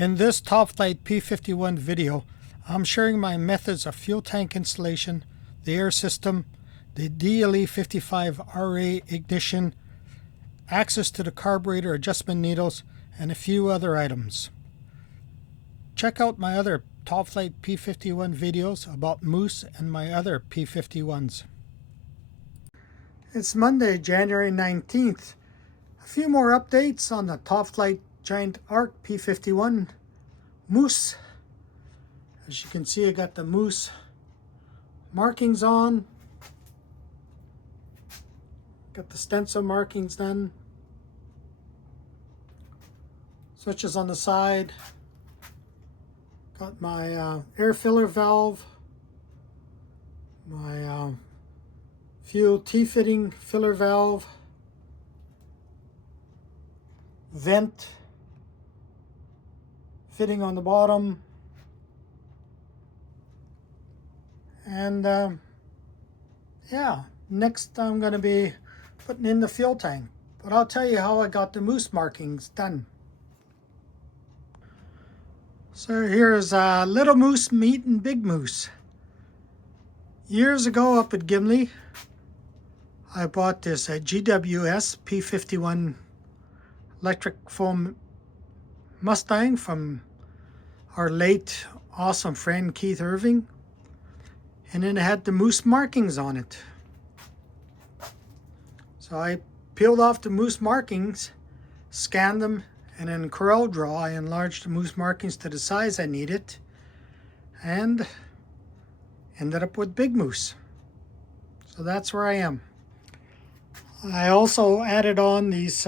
In this Flite P-51 video, I'm sharing my methods of fuel tank installation, the air system, the DLE55RA ignition, access to the carburetor adjustment needles, and a few other items. Check out my other Flite P-51 videos about Moose and my other P-51s. It's Monday, January 19th. A few more updates on the Flite Giant Arc P-51 Moose. As you can see, I got the Moose markings on. Got the stencil markings done. Switches on the side. Got my air filler valve. My fuel T-fitting filler valve. Vent fitting on the bottom, and yeah, next I'm going to be putting in the fuel tank, but I'll tell you how I got the Moose markings done. So here's Little Moose meeting Big Moose. Years ago up at Gimli, I bought this GWS P-51 electric foam Mustang from our late awesome friend Keith Irving, and then it had the Moose markings on it. So I peeled off the Moose markings, scanned them, and in Corel Draw I enlarged the Moose markings to the size I needed, and ended up with Big Moose. So that's where I am. I also added on these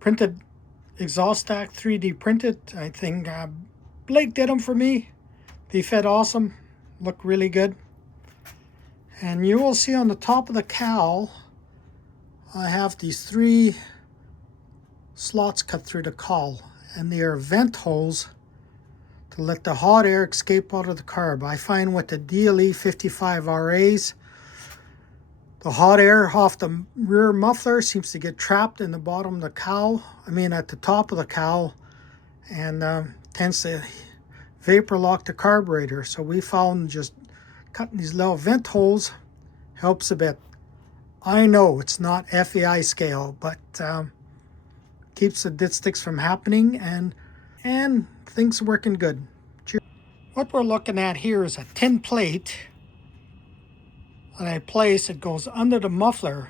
printed exhaust stack, 3D printed. I think Blake did them for me. They fit awesome, look really good. And you will see on the top of the cowl, I have these 3 slots cut through the cowl, and they are vent holes to let the hot air escape out of the carb. I find with the DLE55RAs, the hot air off the rear muffler seems to get trapped in the bottom of the cowl, at the top of the cowl, and tends to vapor lock the carburetor. So we found just cutting these little vent holes helps a bit. I know it's not FEI scale, but keeps the dipsticks from happening, and things are working good. What we're looking at here is a tin plate that I place. It goes under the muffler,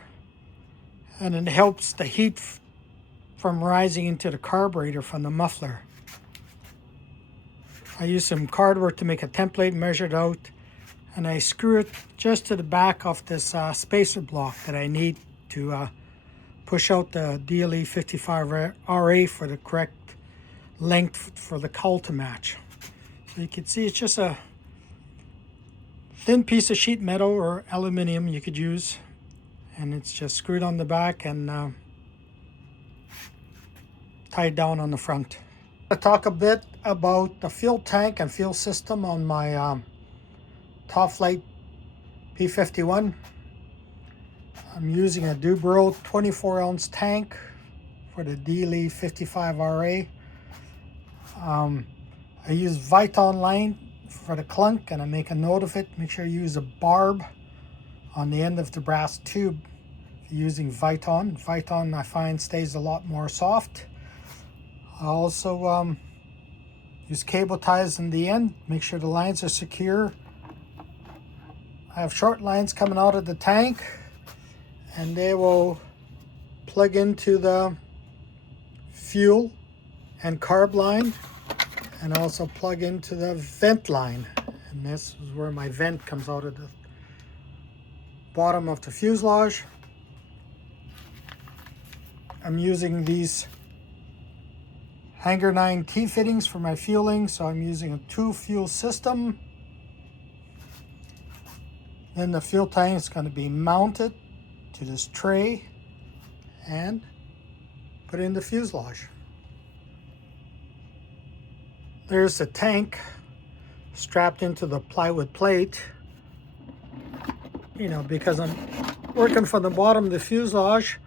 and it helps the heat from rising into the carburetor from the muffler. I use some cardboard to make a template, measured out, and I screw it just to the back of this spacer block that I need to push out the DLE55RA for the correct length for the cowl to match. So you can see it's just a thin piece of sheet metal or aluminum you could use, and it's just screwed on the back and tied down on the front. I'll talk a bit about the fuel tank and fuel system on my Flite P-51. I'm using a Dubro 24-ounce tank for the DLE55RA. I use Viton line for the clunk, and I make a note of it. Make sure you use a barb on the end of the brass tube if you're using Viton. Viton, I find, stays a lot more soft. I also use cable ties in the end. Make sure the lines are secure. I have short lines coming out of the tank, and they will plug into the fuel and carb line, and also plug into the vent line. And this is where my vent comes out of the bottom of the fuselage. I'm using these Hanger 9 T-fittings for my fueling, so I'm using a 2-fuel system. Then the fuel tank is going to be mounted to this tray and put in the fuselage. There's the tank strapped into the plywood plate. Because I'm working from the bottom of the fuselage,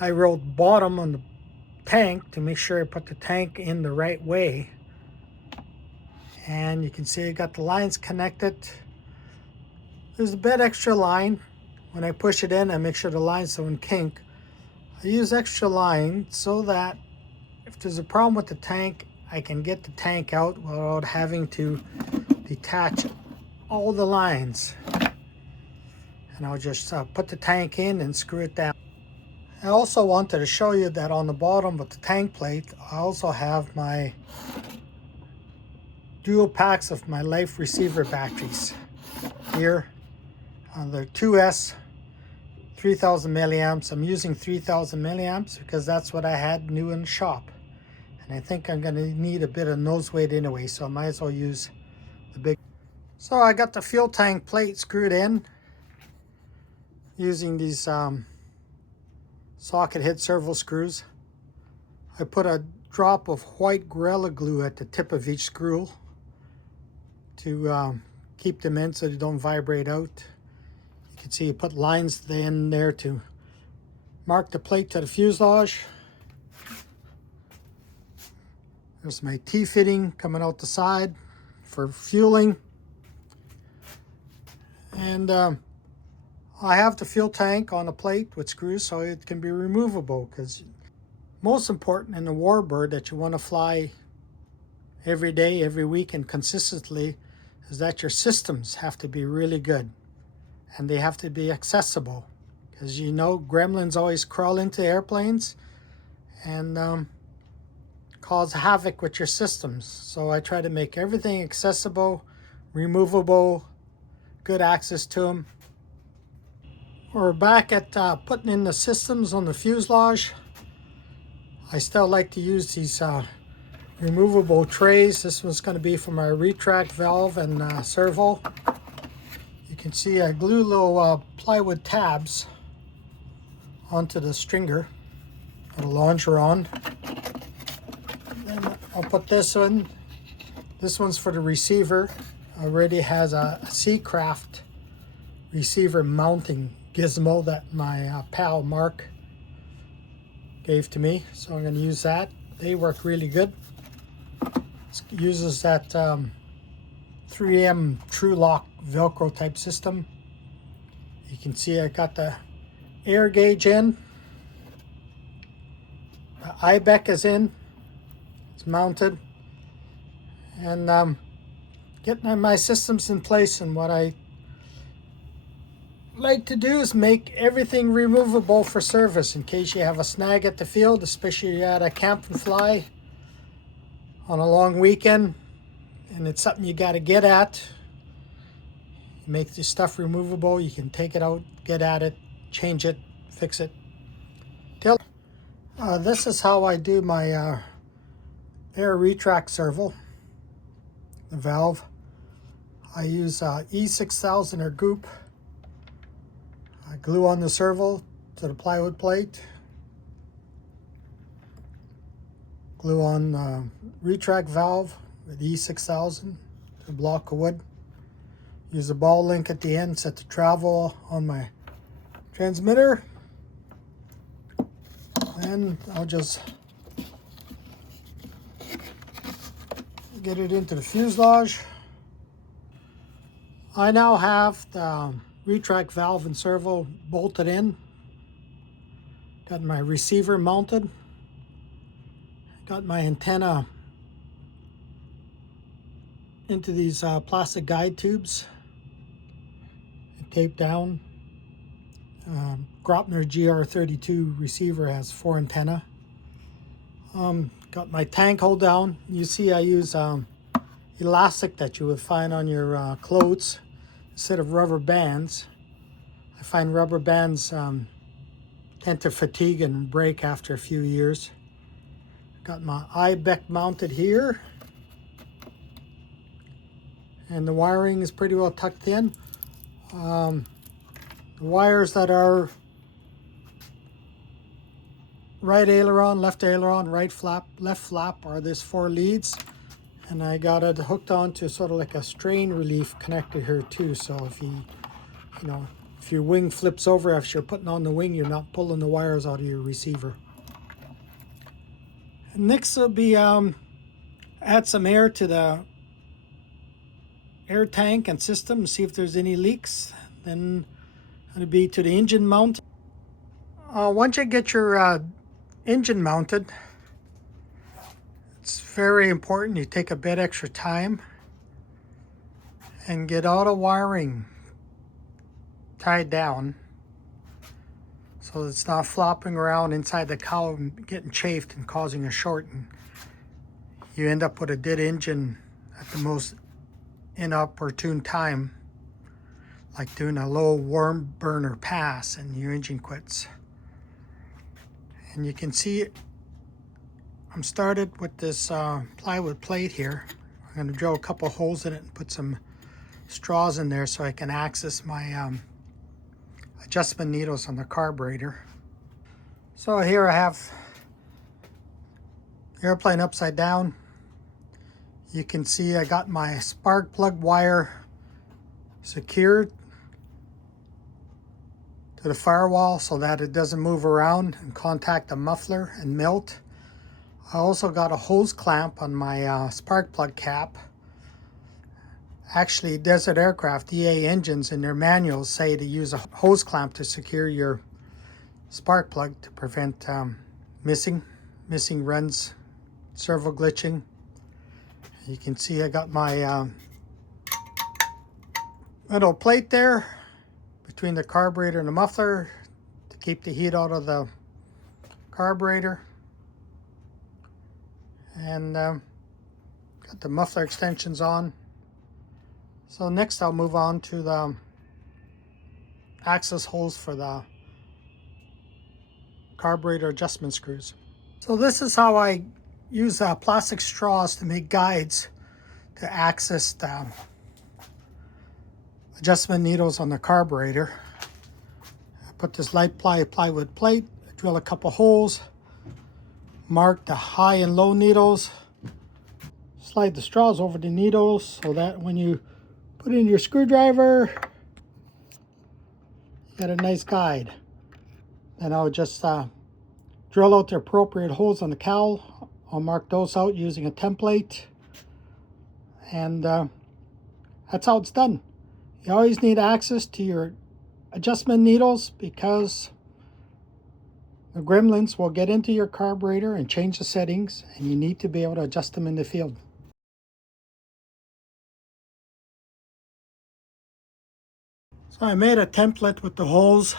I wrote bottom on the tank to make sure I put the tank in the right way. And you can see I got the lines connected. There's a bit extra line. When I push it in, I make sure the lines don't kink. I use extra line so that if there's a problem with the tank, I can get the tank out without having to detach all the lines. And I'll just put the tank in and screw it down. I also wanted to show you that on the bottom of the tank plate, I also have my dual packs of my Life receiver batteries here. They're 2S 3000 milliamps. I'm using 3000 milliamps because that's what I had new in the shop. And I think I'm going to need a bit of nose weight anyway, so I might as well use the big. So I got the fuel tank plate screwed in using these socket head servo screws. I put a drop of white Gorilla Glue at the tip of each screw to keep them in so they don't vibrate out. You can see you put lines in there to mark the plate to the fuselage. There's my T-fitting coming out the side for fueling. And I have the fuel tank on a plate with screws so it can be removable, because most important in the warbird that you want to fly every day, every week, and consistently is that your systems have to be really good and they have to be accessible, because you know gremlins always crawl into airplanes and cause havoc with your systems. So I try to make everything accessible, removable, good access to them. We're back at putting in the systems on the fuselage. I still like to use these removable trays. This one's going to be for my retract valve and servo. You can see I glue little plywood tabs onto the stringer or the longeron. Then I'll put this one. This one's for the receiver. Already has a Seacraft receiver mounting gizmo that my pal Mark gave to me, so I'm going to use that. They work really good. It uses that 3M True Lock Velcro type system. You can see I got the air gauge in. The IBEC is in. It's mounted. And getting my systems in place, and what I like to do is make everything removable for service in case you have a snag at the field, especially at a camp and fly on a long weekend and it's something you got to get at. You make this stuff removable. You can take it out, get at it, change it, fix it. This is how I do my air retract servo, the valve. I use E6000 or Goop. I glue on the servo to the plywood plate. Glue on retract valve with E6000 to a block of wood. Use a ball link at the end, set the travel on my transmitter. And I'll just get it into the fuselage. I now have the retract valve and servo bolted in. Got my receiver mounted. Got my antenna into these plastic guide tubes. Taped down. Grotner GR32 receiver has 4 antenna. Got my tank hold down. You see I use elastic that you would find on your clothes instead of rubber bands. I find rubber bands tend to fatigue and break after a few years. Got my IBEC mounted here. And the wiring is pretty well tucked in. The wires that are right aileron, right flap, left flap are this 4 leads. And I got it hooked onto sort of like a strain relief connector here too. So if if your wing flips over, if you're putting on the wing, you're not pulling the wires out of your receiver. Next will be add some air to the air tank and system, see if there's any leaks. Then it'll be to the engine mount. Once you get your engine mounted, it's very important you take a bit extra time and get all the wiring tied down so it's not flopping around inside the cowl and getting chafed and causing a short, and you end up with a dead engine at the most inopportune time, like doing a low worm burner pass and your engine quits. And you can see I'm started with this plywood plate here. I'm going to drill a couple holes in it and put some straws in there so I can access my adjustment needles on the carburetor. So here I have the airplane upside down. You can see I got my spark plug wire secured to the firewall so that it doesn't move around and contact the muffler and melt. I also got a hose clamp on my spark plug cap. Actually, Desert Aircraft EA engines in their manuals say to use a hose clamp to secure your spark plug to prevent missing runs, servo glitching. You can see I got my metal plate there between the carburetor and the muffler to keep the heat out of the carburetor. And got the muffler extensions on. So next I'll move on to the access holes for the carburetor adjustment screws. So this is how I use plastic straws to make guides to access the adjustment needles on the carburetor. I put this light plywood plate, drill a couple holes, mark the high and low needles, slide the straws over the needles so that when you put in your screwdriver, you got a nice guide. And I'll just drill out the appropriate holes on the cowl. I'll mark those out using a template. And that's how it's done. You always need access to your adjustment needles because the gremlins will get into your carburetor and change the settings, and you need to be able to adjust them in the field. So I made a template with the holes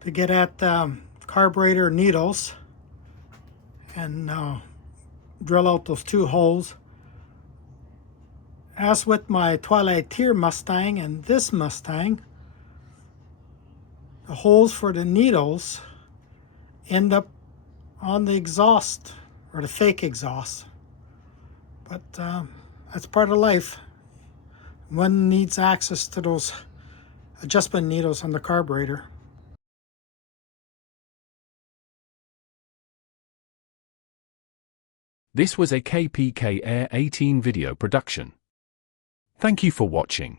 to get at carburetor needles and drill out those two holes. As with my Twilight Tier Mustang and this Mustang, the holes for the needles end up on the exhaust or the fake exhaust. But that's part of life. One needs access to those adjustment needles on the carburetor. This was a KPK Air 18 video production. Thank you for watching.